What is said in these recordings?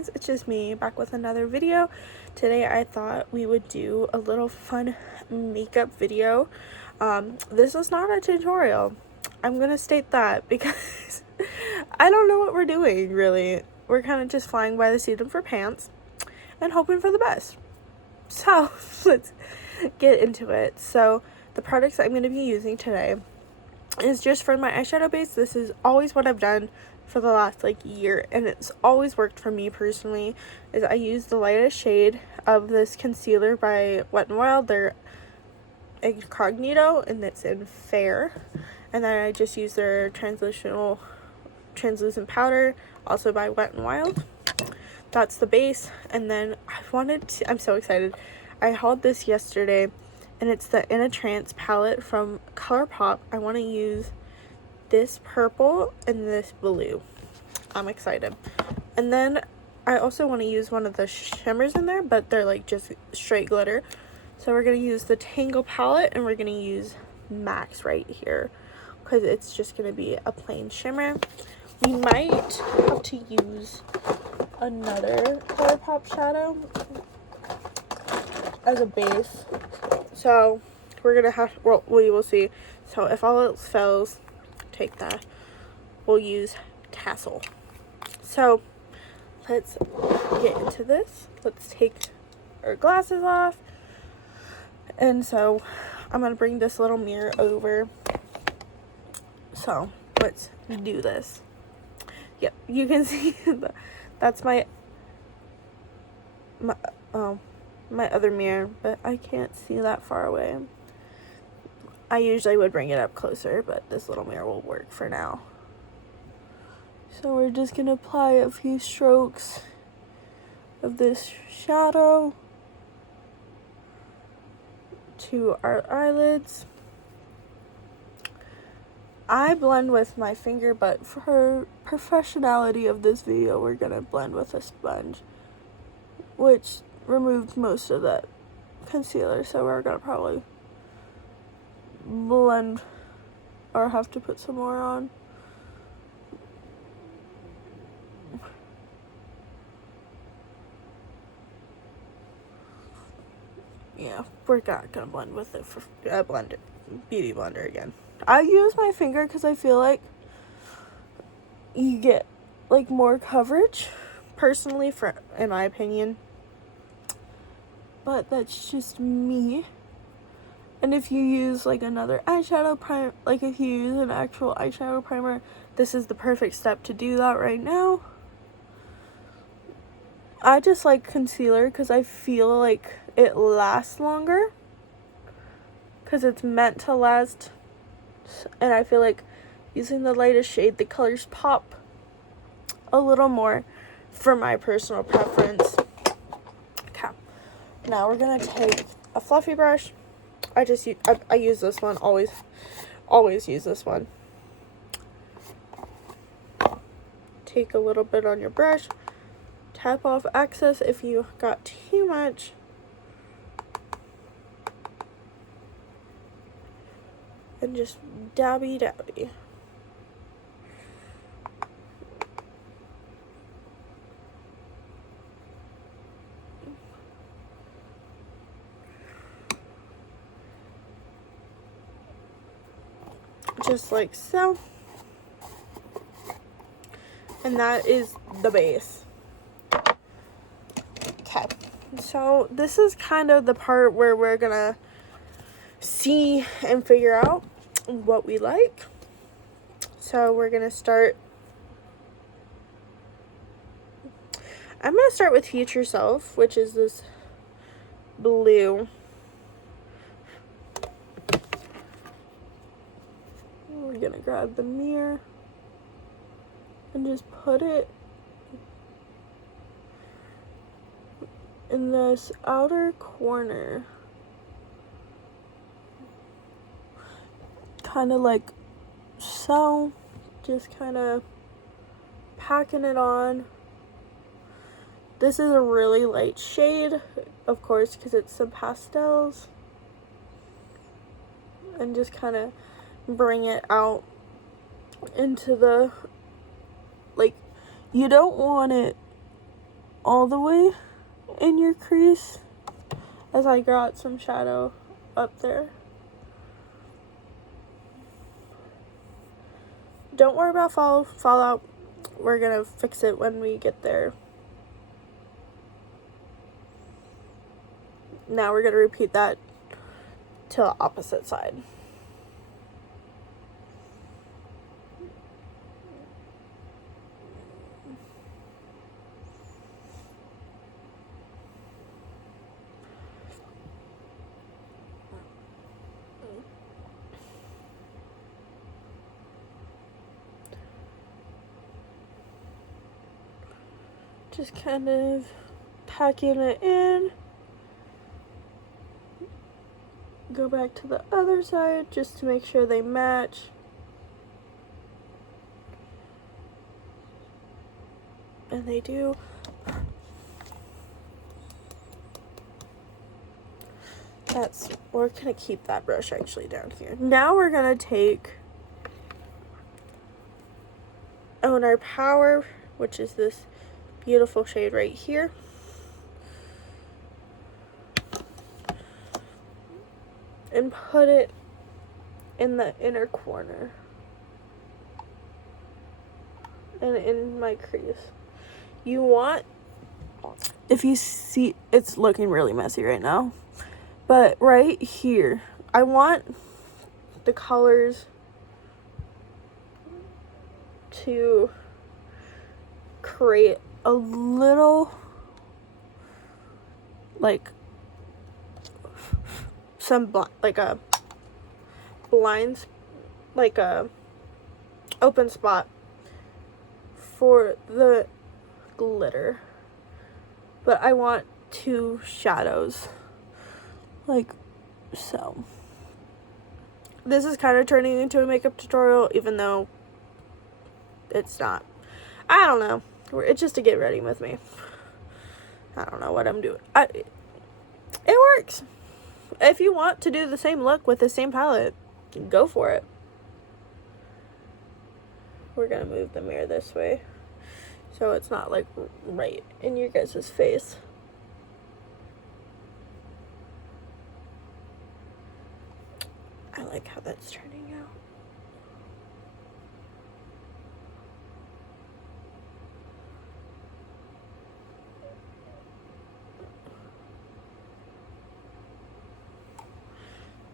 guys, it's just me back with another video. Today I thought we would do a little fun makeup video. This is not a tutorial. I'm gonna state that because I don't know what we're doing really. We're kind of just flying by the seat of our pants and hoping for the best. So let's get into it. So the products I'm going to be using today is just for my eyeshadow base. This is always what I've done for the last year, and it's always worked for me personally. Is I use the lightest shade of this concealer by Wet n Wild. They're Incognito, and it's in Fair. And then I just use their translucent powder, also by Wet n Wild. That's the base. And then I'm so excited. I hauled this yesterday, and it's the In a Trance palette from ColourPop. I want to use this purple and this blue. I'm excited. And then I also want to use one of the shimmers in there, but they're just straight glitter. So we're going to use the Tangle palette, and we're going to use Max right here because it's just going to be a plain shimmer. We might have to use another ColourPop shadow as a base, so we're gonna have, well, we will see. So if all else fails, take that. We'll use Tassel. So let's get into this. Let's take our glasses off, and so I'm gonna bring this little mirror over. So let's do this. Yep, you can see that's my other mirror, but I can't see that far away. I usually would bring it up closer, but this little mirror will work for now. So we're just gonna apply a few strokes of this shadow to our eyelids. I blend with my finger, but for professionality of this video, we're gonna blend with a sponge, which removed most of that concealer, so we're gonna probably blend or have to put some more on. Yeah, we're not gonna blend with it for beauty blender again. I use my finger because I feel like you get more coverage personally, in my opinion, but that's just me. And if you use another eyeshadow primer, if you use an actual eyeshadow primer, this is the perfect step to do that right now. I just like concealer because I feel like it lasts longer, because it's meant to last, and I feel like using the lightest shade, the colors pop a little more for my personal preference. Okay, now we're gonna take a fluffy brush. I use this one, always use this one. Take a little bit on your brush, tap off excess if you got too much, and just dabby. Just like so. And that is the base. Okay, so this is kind of the part where we're gonna see and figure out what we like. So we're gonna start. I'm gonna start with Future Self, which is this blue. We're gonna grab the mirror and just put it in this outer corner, kind of like so. Just kind of packing it on. This is a really light shade, of course, because it's some pastels, and just kind of bring it out into the, you don't want it all the way in your crease as I got some shadow up there. Don't worry about fallout. We're gonna fix it when we get there. Now we're gonna repeat that to the opposite side. Just kind of packing it in. Go back to the other side just to make sure they match. And they do. We're gonna keep that brush actually down here. Now we're gonna take Owner Power, which is this beautiful shade right here. And put it in the inner corner. And in my crease. You want, if you see, it's looking really messy right now. But right here, I want the colors to create a little, like, like a blind, like a open spot for the glitter. But I want 2 shadows, like so. This is kind of turning into a makeup tutorial, even though it's not. I don't know. It's just to get ready with me. I don't know what I'm doing. It works. If you want to do the same look with the same palette, go for it. We're gonna move the mirror this way so it's not like right in your guys' face. I like how that's turning out.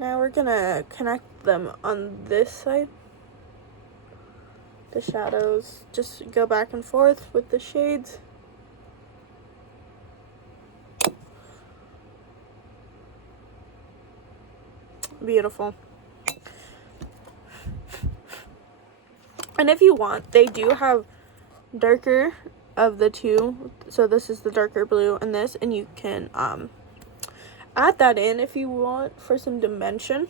Now we're gonna connect them on this side. The shadows, just go back and forth with the shades. Beautiful. And if you want, they do have darker of the two. So this is the darker blue and this, and you can add that in if you want for some dimension.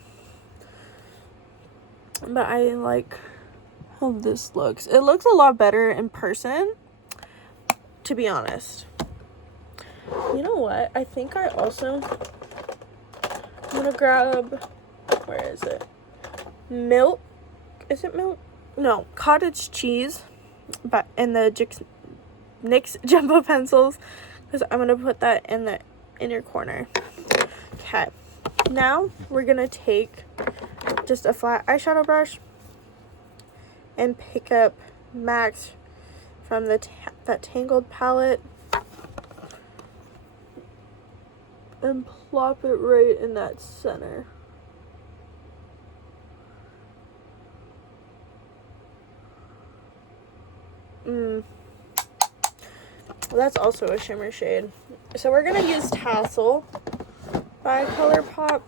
But I like how this looks. It looks a lot better in person, to be honest. You know what? I think I also, I'm gonna grab, where is it? Milk. Is it milk? No, cottage cheese, but in the NYX Jumbo pencils, because I'm gonna put that in the inner corner. Okay, now we're gonna take just a flat eyeshadow brush and pick up Max from the that Tangled palette and plop it right in that center. Well, that's also a shimmer shade. So we're gonna use Tassel by ColourPop.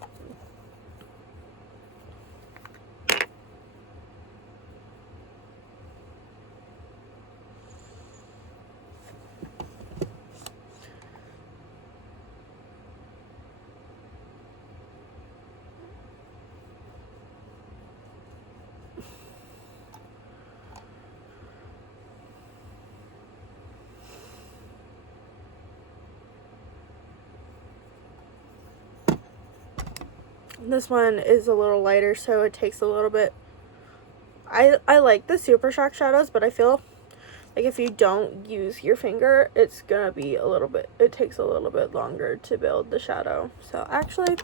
This one is a little lighter, so it takes a little bit. I like the Super Shock shadows, but I feel like if you don't use your finger, it's gonna be it takes a little bit longer to build the shadow. So actually,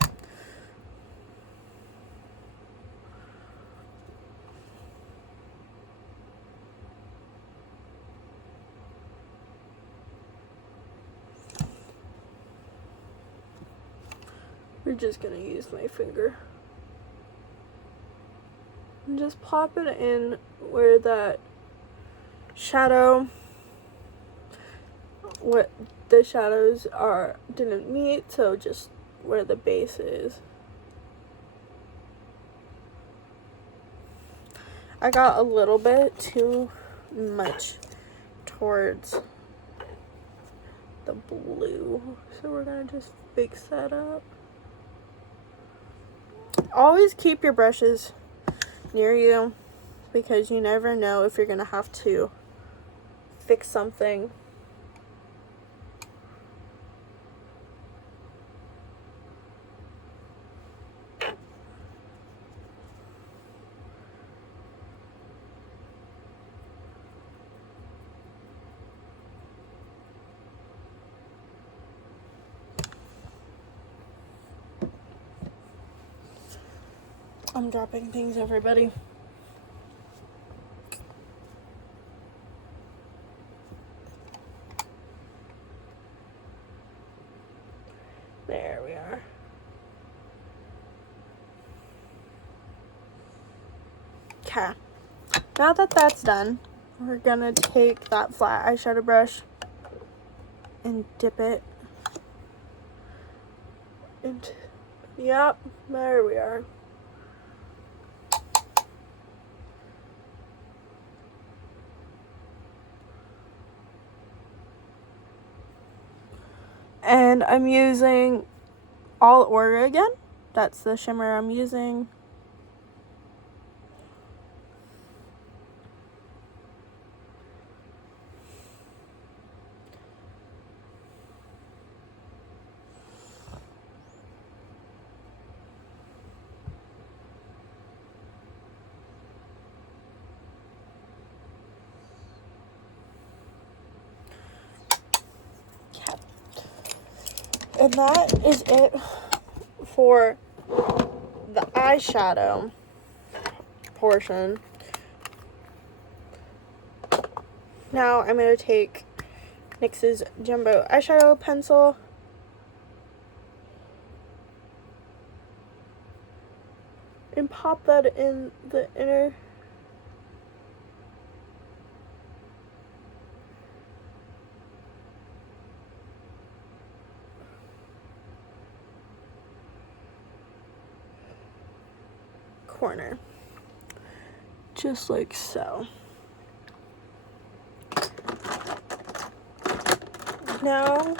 we're just gonna use my finger and just plop it in where that shadow, what the shadows didn't meet, so just where the base is. I got a little bit too much towards the blue, so we're gonna just fix that up. Always keep your brushes near you, because you never know if you're gonna have to fix something. I'm dropping things, everybody. There we are. Okay. Now that that's done, we're gonna take that flat eyeshadow brush and dip it into, yep, there we are. And I'm using All Order again. That's the shimmer I'm using. And that is it for the eyeshadow portion. Now I'm going to take NYX's Jumbo eyeshadow pencil and pop that in the inner corner, just like so. Now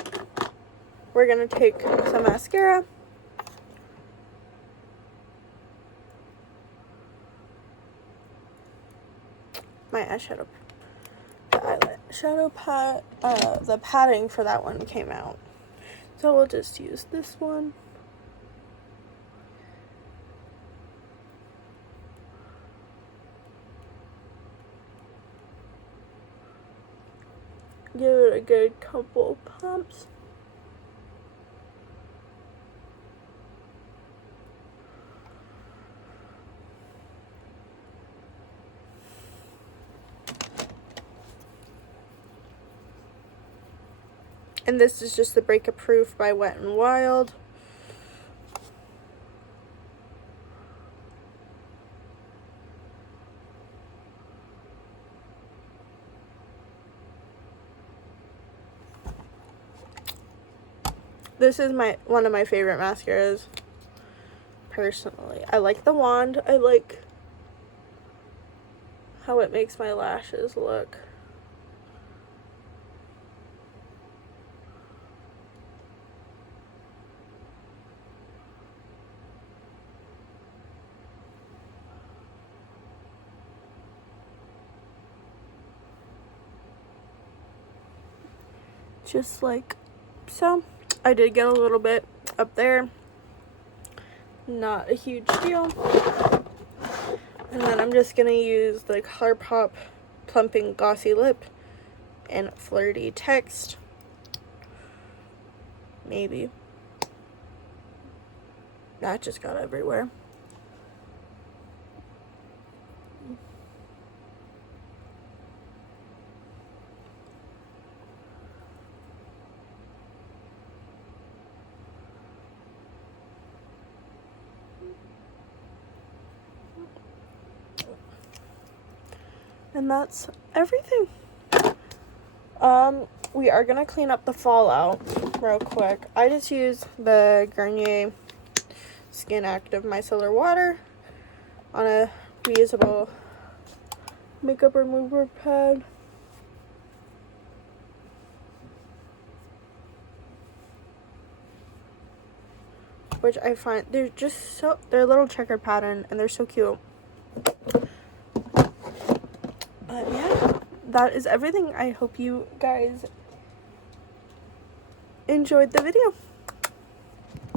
we're gonna take some mascara, my eyeshadow, the padding for that one came out, so we'll just use this one. Give it a good couple pumps. And this is just the Breakup Proof by Wet n Wild. This is one of my favorite mascaras, personally. I like the wand. I like how it makes my lashes look. Just like so. I did get a little bit up there, not a huge deal. And then I'm just gonna use the ColourPop Plumping Glossy Lip and flirty text. Maybe. That just got everywhere. And that's everything. We are gonna clean up the fallout real quick. I just used the Garnier Skin Active Micellar Water on a reusable makeup remover pad. Which I find, they're just so, they're a little checkered pattern and they're so cute. But yeah, that is everything. I hope you guys enjoyed the video.